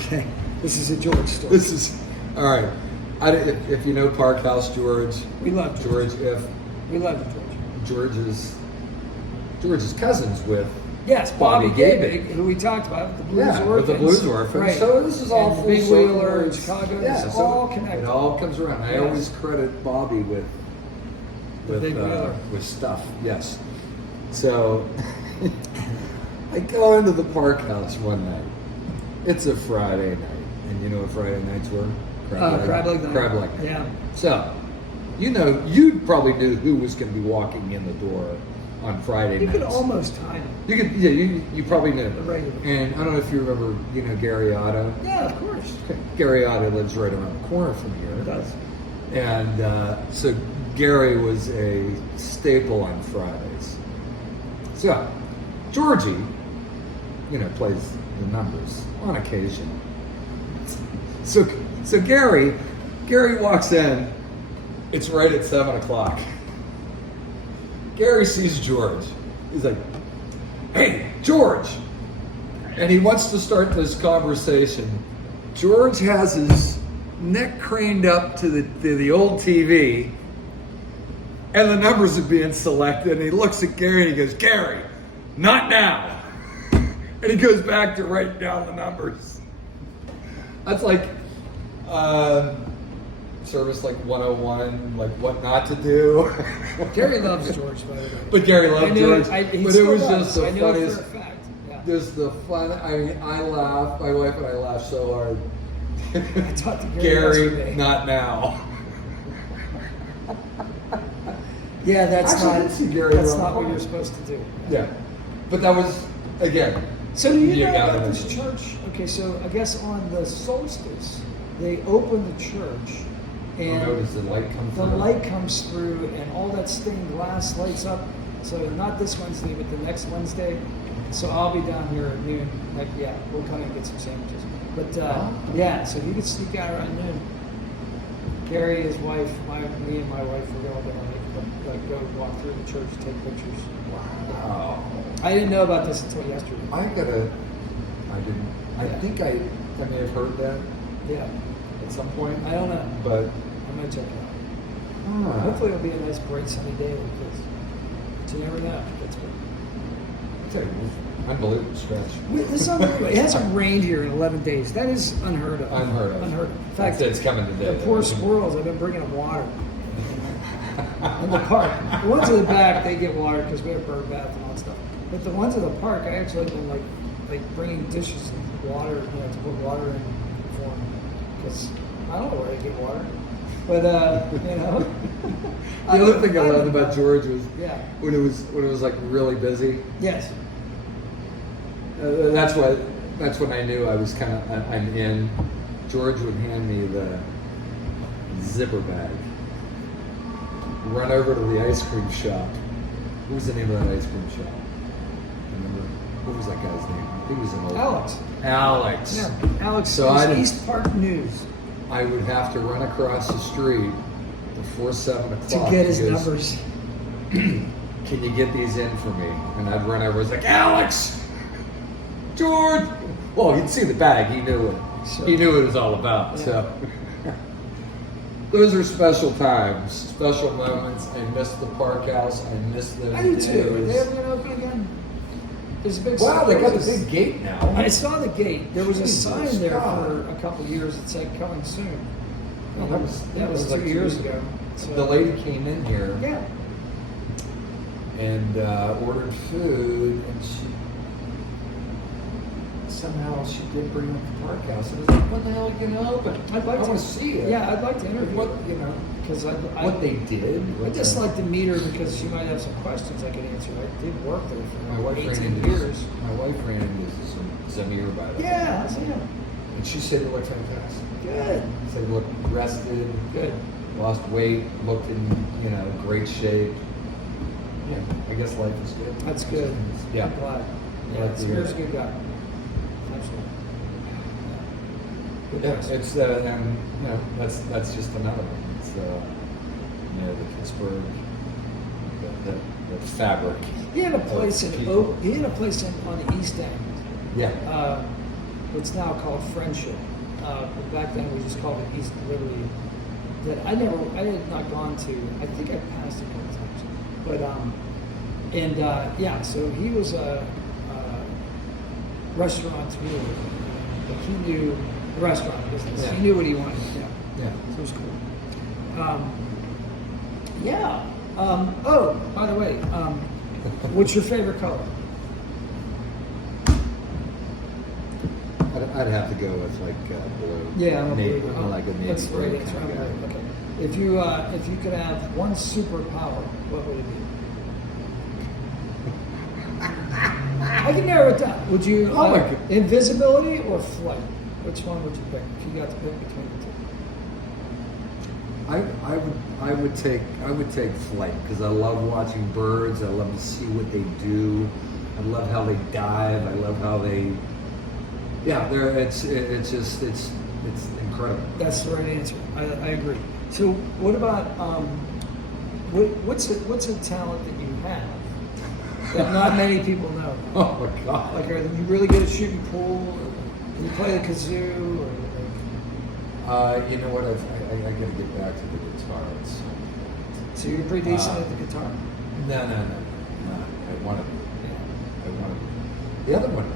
Okay. This is a George story. This is all right. If you know Park House George, We love George. We love George. George's cousins with Yes, Bobby Bobby Gabig, who we talked about, the Blues Orphans. with the Blues Orphans. Right. So this is all and full Big circle. Wheeler in Chicago. Yeah, It's so all connected. It all comes around. I Yes. always credit Bobby with Big Wheeler. with stuff. Yes. So I go into the Park House one night. It's a Friday night, and you know what Friday nights were? Crab leg night. Crab leg night. Yeah. So, you probably knew who was going to be walking in the door on Friday You nights. could almost time it. You could, yeah, you probably knew. The regular. And I don't know if you remember, Gary Otto. Yeah, of course. Gary Otto lives right around the corner from here. It does. And so Gary was a staple on Fridays. So Georgie, plays the numbers on occasion. So Gary walks in. It's right at 7:00. Gary sees George. He's like, "Hey, George," and he wants to start this conversation. George has his neck craned up to the old TV, and the numbers are being selected. And he looks at Gary and he goes, "Gary, not now." And he goes back to writing down the numbers. That's like service like 101, like what not to do. Gary loves George, by the way. But Gary loved George. He But it still was does. just the I know it funniest. for a fact. Yeah. Just the fun. I laughed. My wife and I laughed so hard. I talked to Gary Gary, yesterday. not now. Yeah, that's Actually, I not. didn't see Gary That's around not the what corner. you're supposed to do. Yeah, but that was again. So do you know gotta about this mention. church? Okay, so I guess on the solstice, they open the church, and Does the light come the through? light comes through, and all that stained glass lights up. So not this Wednesday, but the next Wednesday. So I'll be down here at noon. Like, yeah, we'll come and get some sandwiches. But yeah, so you can sneak out around noon. Gary, his wife, me and my wife, we're all gonna go walk through the church, take pictures. Wow. I didn't know about this until yesterday. I didn't. I think I may have heard that Yeah, at some point. I don't know. But I'm gonna check it out. Hopefully it'll be a nice, bright, sunny day because you never know. Pittsburgh. I tell you, it was unbelievable stretch. This is unbelievable. It hasn't rained here in 11 days. That is unheard of. Unheard of. Unheard of. In fact, It's coming today. the poor squirrels, I've been bringing them water. In the park. The ones in the back, they get water because we have bird bath and all that stuff. But the ones in the park, I actually been like bringing dishes and water, to put water in for them. Because I don't know where to get water. But, The other thing I loved about George was Yeah. when it was like really busy. Yes. That's when I knew I was I'm in. George would hand me the zipper bag. Run over to the ice cream shop. What was the name of that ice cream shop? Remember? What was that guy's name? I think he was an old Alex. Alex. Yeah. Alex, So it was I didn't- East Park News I would have to run across the street before 7:00 to get his He goes, numbers. "Can you get these in for me?" And I'd run over. It's like, "Alex, George." Well, he'd see the bag. He knew it. Sure. He knew what it was all about. Yeah. So those are special times, special moments. I miss the Park House. I miss those I do days. too. Are they ever going to open again? There's a big Wow, sign. they got the big gate now. I saw the gate. There was a Jesus sign there God. for a couple of years that said coming soon. Oh, that was 2 years ago. So, The lady came in here Yeah. and ordered food, and somehow she did bring up the Park House. I was like, "When the hell are you gonna open? I'd like I to want to see it." Yeah, I'd like to interview What her, because what they did. I just like to meet her because she might have some questions I could answer. I did work there My for wife ran 18 into years. My wife ran into Zamir by the way. Yeah, I see him. And she said it looked fantastic. Good. Said it looked rested, Good. lost weight, looked in great shape. Yeah, I guess life is good. That's good. Yeah. I'm glad. Glad Yeah, to hear Samir's a it. good guy. Absolutely. Good Yeah, person. it's and that's just another one. It's the Pittsburgh, the fabric. He had a place of in people. He had a place on the East End. Yeah. what's now called Friendship. But back then we just called it East Liberty. That I had not gone to. I think I passed a couple times, but so he was a restaurateur, but he knew the restaurant business. Yeah. He knew what he wanted. Yeah, Yeah. so it was cool. Oh, by the way, what's your favorite color? I'd have to go with like blue. Yeah, I'm a navy, blue. like a navy That's the right blue answer. kind of I'm guy. blue. Okay. If you could have one superpower, what would it be? I can narrow it down. Would you Oh my God. invisibility or flight? Which one would you pick if you got to pick between the two? I would take flight because I love watching birds. I love to see what they do. I love how they dive. I love how they. Yeah, it's incredible. That's the right answer. I agree. So what about what's a talent that you have that not many people know? Oh my God! Like, are you really good at shooting pool? Or can you play the kazoo? Or You know what? I got to get back to the guitar. so you're pretty decent at the guitar. No. I want to. The other one.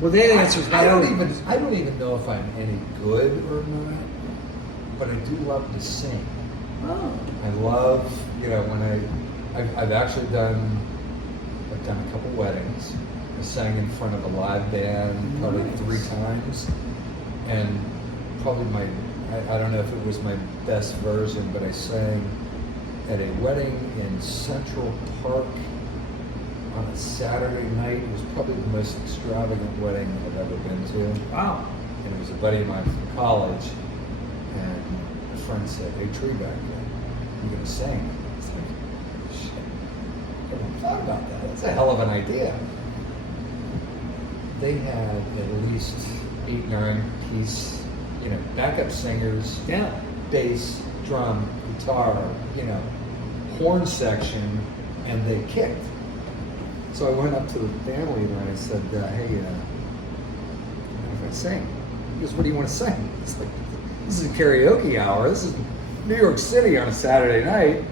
Well, the answer is I don't even know if I'm any good or not, but I do love to sing. Oh. I love, when I've actually done a couple weddings. I sang in front of a live band probably Nice. 3 times, and probably I don't know if it was my best version, but I sang at a wedding in Central Park on a Saturday night. It was probably the most extravagant wedding I've ever been to. Wow. And it was a buddy of mine from college, and a friend said, "Hey, Treeback, you gonna sing?" It's like, shit, I never thought about that. That's a hell of an idea. They had at least 8, 9 piece, backup singers, Yeah. bass, drum, guitar, horn section, and they kicked. So I went up to the family and I said, "Hey, if I sing?" He goes, "What do you want to sing?" It's like, this is a karaoke hour. This is New York City on a Saturday night,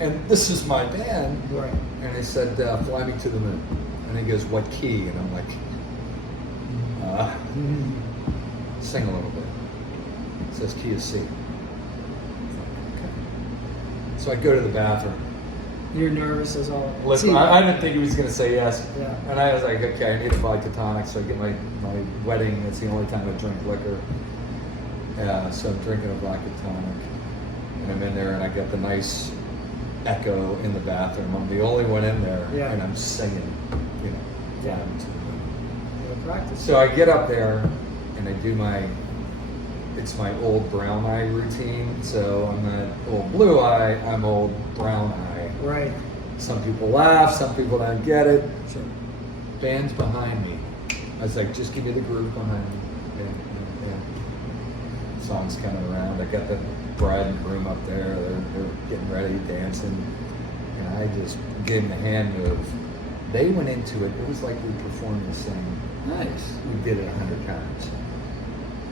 and this is my band. Right. And I said, "Fly Me to the Moon." And he goes, "What key?" And I'm like, "Sing a little bit." It says key of C. Okay. So I go to the bathroom. You're nervous as all. Listen, See, I didn't think he was going to say yes. Yeah. And I was like, okay, I need a vodka tonic. So I get my wedding. It's the only time I drink liquor. So I'm drinking a vodka tonic. And I'm in there and I get the nice echo in the bathroom. I'm the only one in there. Yeah. And I'm singing, Yeah. Fly Me to the Moon. You'll practice. So I get up there and I do it's my old brown eye routine. So I'm not old blue eye, I'm old brown eye. Right. Some people laugh, some people don't get it. Sure. Band's behind me. I was like, just give me the groove behind me. And song's coming around. I got the bride and groom up there. They're getting ready, dancing. And I just gave them the hand move. They went into it. It was like we performed the same. Nice. We did it 100 times.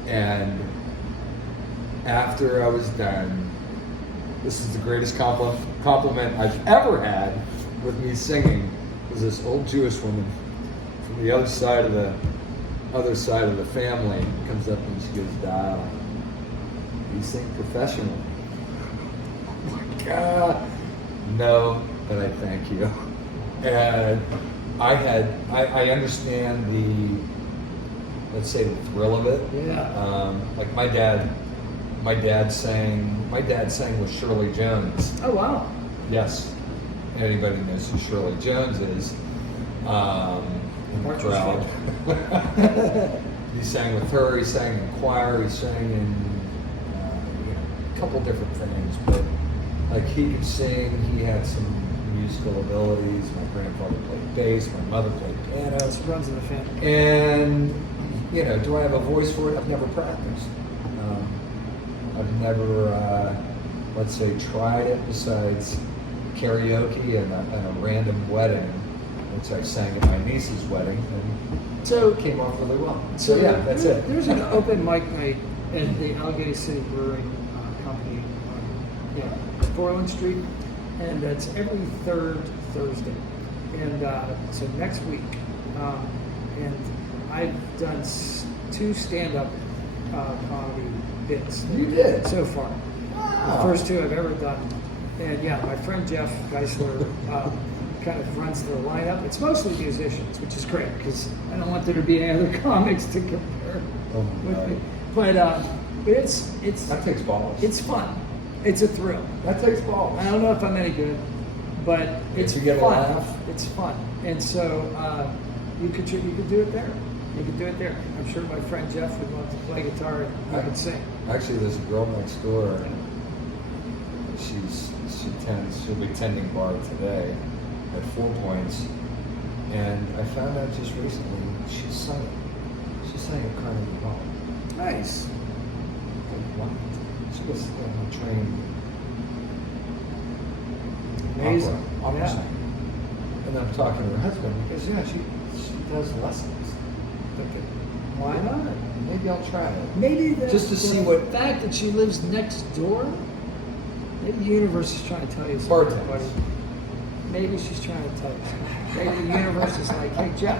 And after I was done, this is the greatest compliment I've ever had with me singing. Was this old Jewish woman from the other side of the family comes up and she goes, "Dial, you sing professionally?" Oh my God. No, but I thank you. And I understand let's say the thrill of it. Yeah. Like my dad sang with Shirley Jones. Oh wow. Yes. Anybody knows who Shirley Jones is. In the Partridge crowd. He sang with her, he sang in choir, he sang in a couple different things, but like he could sing, he had some musical abilities. My grandfather played bass, my mother played piano. It runs in the family. And, do I have a voice for it? I've never practiced. I've never, let's say, tried it besides karaoke and a random wedding. which I sang at my niece's wedding, and So it came off really well. So yeah, that's it. There's an open mic night at the Allegheny City Brewing Company on 401 Street, and that's every third Thursday. And so next week, and I've done 2 stand-up comedy bits. You did? So far. Wow. The first 2 I've ever done. And yeah, my friend Jeff Geisler kind of runs the lineup. It's mostly musicians, which is great because I don't want there to be any other comics to compare with me. But it's That takes balls. it's fun. It's a thrill. That takes balls. I don't know if I'm any good, but it's you get a fun. laugh. It's fun, and so you could do it there. You could do it there. I'm sure my friend Jeff would love to play guitar and I could sing. Actually, there's a girl next door, and she'll be tending bar today at 4 Points, and I found out just recently she sang at Carnegie Hall. Nice. Like, what? She was trained Amazing. opera Yeah. singer. And I'm talking to her husband because she does lessons. Thinking, Why not? maybe I'll try it. Maybe Just to see the what- fact that she lives next door. Maybe the universe is trying to tell you something, Bartenders. buddy. Maybe she's trying to tell you something. Maybe the universe is like, hey Jeff.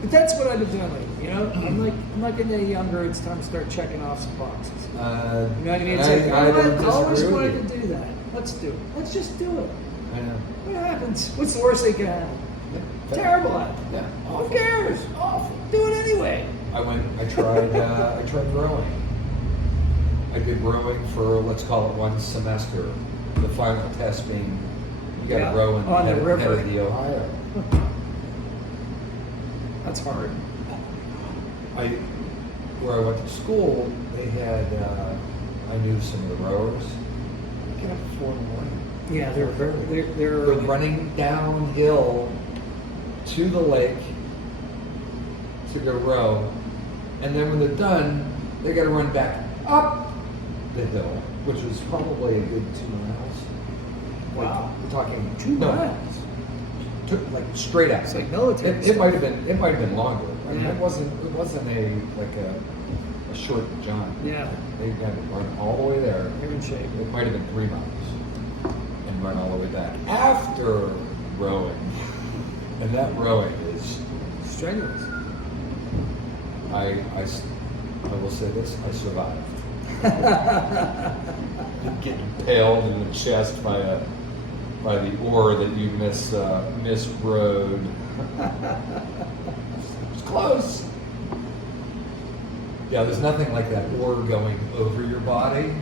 But that's what I've been doing lately. You know, I'm not getting any younger. It's time to start checking off some boxes. You know what I mean? It's like, I don't I always disagree wanted with to do that. Let's do it. Let's just do it. I know. What happens? What's the worst that can happen? Yeah. Terrible at it. Yeah. Who cares? Awful. Do it anyway. I tried rowing. I did rowing for, let's call it 1 semester. The final test being, you got to row in on the head river. of the Ohio. That's hard. Where I went to school, they had, I knew some of the rowers. They get up at 4 in the morning. Yeah, they're They're running downhill to the lake to go row, and then when they're done, they got to run back up the hill, which was probably a good 2 miles. Wow. We're talking 2 miles. Like straight out. It's like military It might have been longer. I mean, Yeah. it wasn't a short jaunt. Yeah. They had to run all the way there. You're in shape. It might have been 3 miles and run all the way back after rowing. And that rowing is, Strenuous. I will say this, I survived. Getting impaled in the chest by the oar that you misrode. It's close. Yeah, there's nothing like that oar going over your body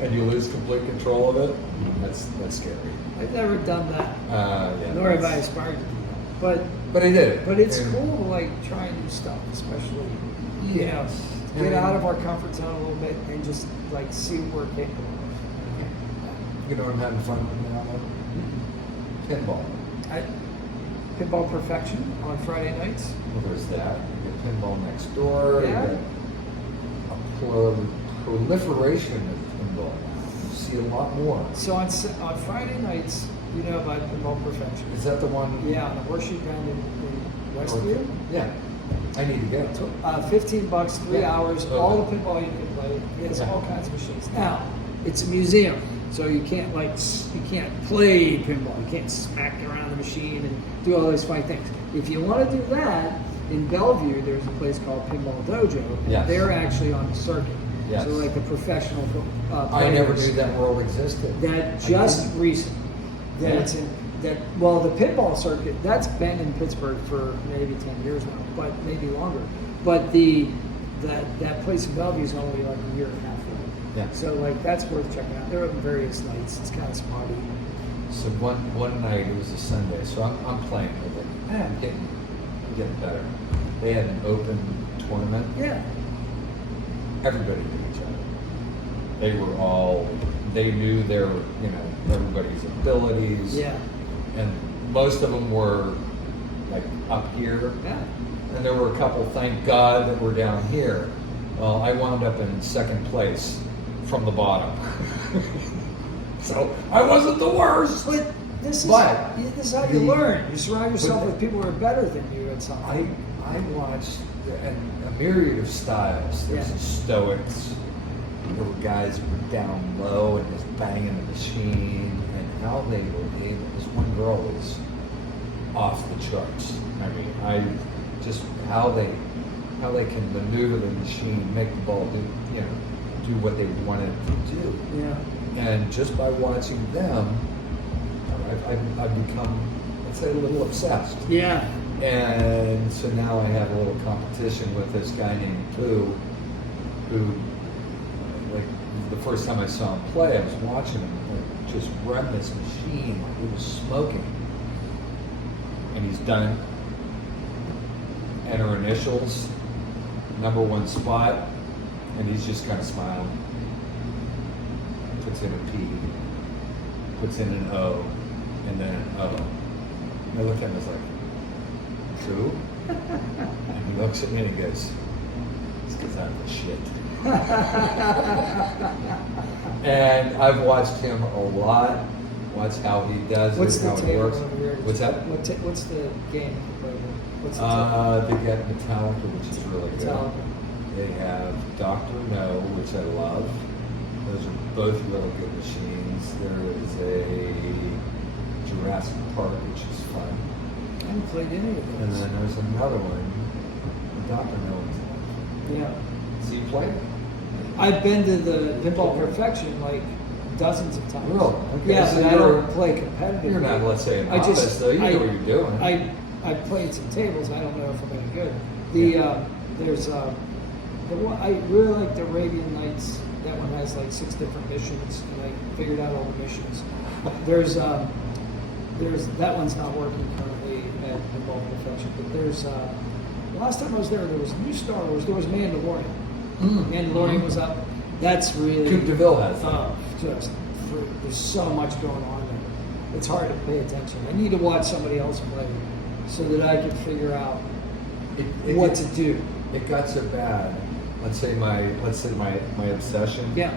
and you lose complete control of it. That's scary. I've never done that. Yeah, Nor have I aspired to do that. But I did it. But it's And- cool to like try new stuff, especially Yes. get And- out of our comfort zone a little bit and just like see what we're capable of. You know what I'm having fun with now? Pinball. Pinball Perfection on Friday nights. Well, there's that. You get pinball next door. Yeah. You get a proliferation of pinball. You see a lot more. So on Friday nights, you know about Pinball Perfection. Is that the one? Yeah, on the horseshoe ground in Westview. Yeah. I need to go. $15, 3 Yeah. hours, Okay. all the pinball you can play. It's Yeah. all kinds of machines. Now, it's a museum, so you can't play pinball. You can't smack around the machine and do all those funny things. If you want to do that, in Bellevue, there's a place called Pinball Dojo. Yes. They're actually on the circuit. Yes. So like the professional I never players knew that world existed. that just didn't. recently that Yeah. it's in that well the pinball circuit that's been in Pittsburgh for maybe 10 years now, but maybe longer. But that place in Bellevue is only like a year and a half old. Yeah. So like that's worth checking out. They're open various nights. It's kind of spotty. So one night, it was a Sunday, so I'm playing with it. I'm getting better. They had an open tournament. Yeah. Everybody knew each other. They knew everybody's abilities. Yeah. And most of them were like up here. Yeah. And there were a couple, thank God, that were down here. Well, I wound up in second place from the bottom. So I wasn't the worst. But This is how you the- learn. You surround yourself but with people who are better than you at something. I watched a myriad of styles. There's the Stoics. There were guys who were down low and just banging the machine, and how they were able. This one girl was off the charts. I mean, just how they can maneuver the machine, make the ball do what they wanted to do. Yeah. And just by watching them, I've become, let's say, a little obsessed. Yeah. And so now I have a little competition with this guy named Pooh, who, like, the first time I saw him play, I was watching him just run this machine like he was smoking. And he's done it. Enter initials, number one spot, and he's just kind of smiling. Puts in a P, puts in an O, and then an O. And I looked at him and was like, true? And he looks at me and he goes, it's because I'm the shit. And I've watched him a lot, watch how he does What's it, the how it table works. over here? What's that? What's the game you play with? What's the table? They got Metallica, which is really good. Metallica. They have Dr. No, which I love. Those are both really good machines. There is a Jurassic Park, which is fun. I haven't played any of And those. then there's another one, the Dr. No one's. Yeah. So you play it? I've been to the Pinball Perfection like dozens of times. Really? Okay, Yeah, so but I you're- don't play competitively. You're not, let's say, an I novice, just- though. You I- know what you're doing. I played some tables. I don't know if I'm any good. There's the one I really like the Arabian Nights. That one has like 6 different missions, and I figured out all the missions. There's that one's not working currently at Pinball Perfection, but there's the last time I was there was new Star Wars. There was Mandalorian. Mandalorian was up. That's really Coupe de Ville has that. just there's so much going on there. It's hard to pay attention. I need to watch somebody else play so that I can figure out what to do. It got so bad. Let's say my obsession. Yeah.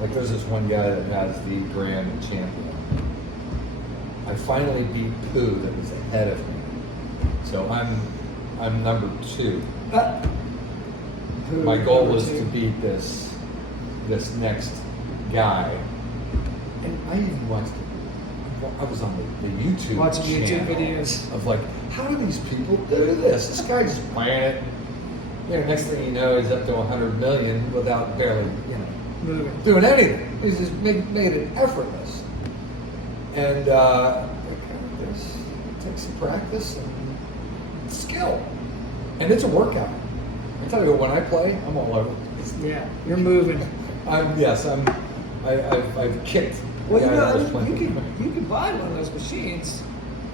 Like there's this one guy that has the grand champion. I finally beat Pooh that was ahead of me. So I'm number 2. My goal was to beat this next guy. And I even watched I was on the YouTube Watching YouTube channel videos. of like, how do these people do this? This guy just playing it. Next thing you know, he's up to 100 million without barely, Moving. doing anything. He's just made it effortless. And it takes some practice and skill. And it's a workout. I tell you what, when I play, I'm all over. Yeah, you're moving. I've kicked. Well, the guy that was playing. you can buy one of those machines.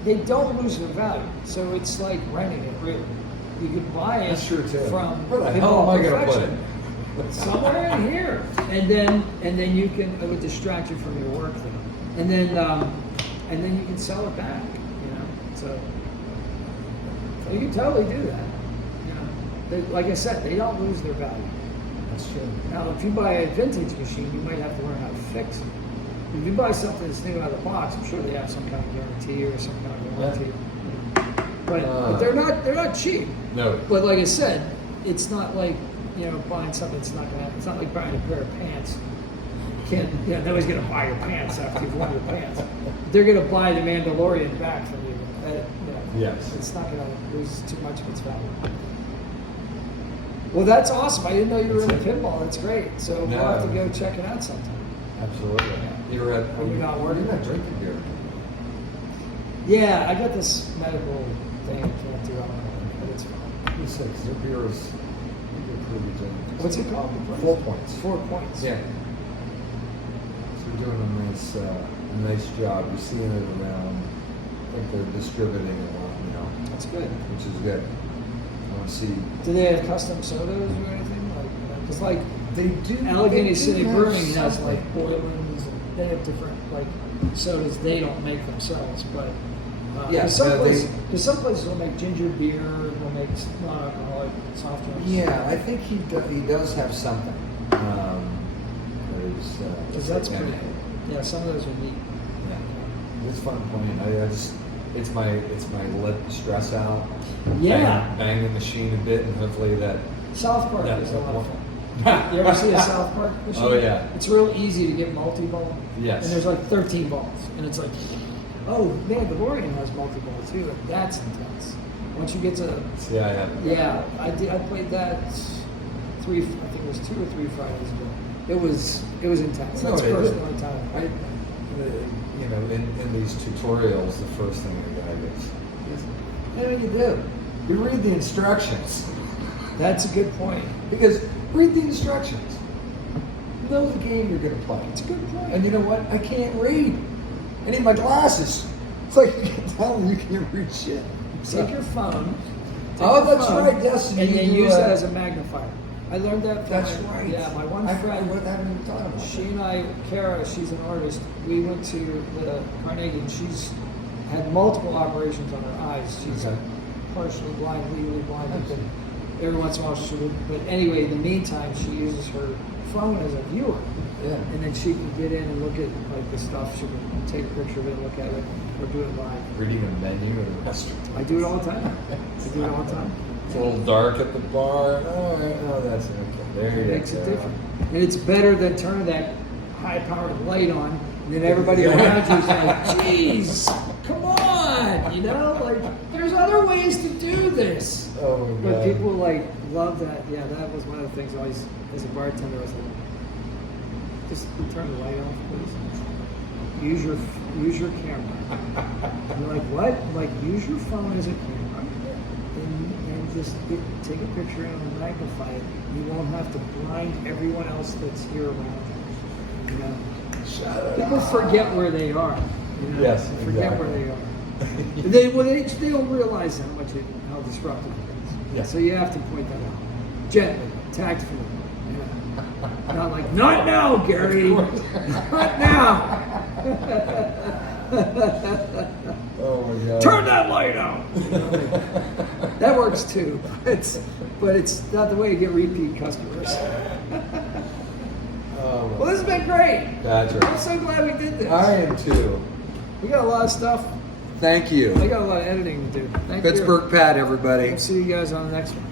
They don't lose their value, so it's like renting it. Really, you could buy it That's true too. from Where the hell am I going to put it? Somewhere in here, and then you can. It would distract you from your work thing, and then you can sell it back. So you can totally do that. Like I said, they don't lose their value. That's true. Now, if you buy a vintage machine, you might have to learn how to fix it. If you buy something that's new out of the box, I'm sure they have some kind of guarantee or some kind of warranty. But they're not cheap. No. But like I said, it's not like buying something that's not gonna. It's not like buying a pair of pants. Nobody's gonna buy your pants after you've worn your pants. They're gonna buy the Mandalorian back from you. Yes. It's not gonna lose too much of its value. Well, that's awesome. I didn't know you were into pinball. That's great. So we'll have to go check it out sometime. Absolutely. You're not working? You're not drinking beer. Yeah, I got this medical thing I can't do alcohol, but it's fine. You said, 'cause their beer is pretty good. What's it called? 4 points. 4 points. Yeah. So we're doing a nice job. We're seeing it around. I think they're distributing a lot now, That's good. which is good. I want to see. Do they have custom sodas or anything? Because They do. Allegheny they do City have Brewing has something. like Boylan's, and they have different sodas they don't make themselves, but Yeah, because some places will make ginger beer, and will make non-alcoholic soft drinks. Yeah, I think he does have something. Because that's pretty cool. Yeah, some of those are neat. It's fun playing. It's my let the stress out. Yeah. Bang the machine a bit, and hopefully that. South Park that is a lot of one- fun. You ever see a South Park machine? Oh, yeah. It's real easy to get multi-ball. Yes. And there's like 13 balls. And it's like, oh man, the DeLorean has multi-ball too. Like, that's intense. Once you get to, Yeah. I played that I think it was 2 or 3 Fridays ago. It was intense. No, That's it first is. one time. In these tutorials, the first thing the guy gets is, what do you do? You read the instructions. That's a good point. Because read the instructions. Know the game you're going to play. It's a good point. And you know what? I can't read. I need my glasses. It's like you can tell you can't read shit. Take your phone. That's right. Yes, And then you use that as a magnifier. I learned that from That's right. Yeah, my one friend. What haven't even thought about She that. and I, Kara, she's an artist. We went to the Carnegie, and she's had multiple operations on her eyes. She's Okay. partially blind, legally blind. But every once in a while she would. But anyway, in the meantime, she uses her phone as a viewer. Yeah. And then she can get in and look at like the stuff. She can take a picture of it, look at it, or do it live. Reading a menu at a restaurant. I do it all the time. I do it all the time. It's a little dark at the bar. Oh, that's okay. There you It go. makes it different. And it's better than turning that high-powered light on, and then everybody around you is like, geez, come on, you know? Like, there's other ways to do this. Oh my But God. people, like, love that. Yeah, that was one of the things I always, as a bartender, I was like, just turn the light off, please. Use your camera. And you're like, what? I'm like, use your phone as a camera. And just take a picture and magnify it. You won't have to blind everyone else that's here around you. You know? Shut it People up. forget where they are. You know? Yes, They forget exactly. where they are. they don't realize how disruptive it is. Yeah. So you have to point that out. Gently, tactfully. Yeah. Not like, not now, Gary. Not now. Oh my God. Turn that light out. That works too. But it's not the way you get repeat customers. Oh, Well, this has been great. Patrick. I'm so glad we did this. I am too. We got a lot of stuff. Thank I you. got a lot of editing to do. Thank you. Pittsburgh Pat, everybody. We'll see you guys on the next one.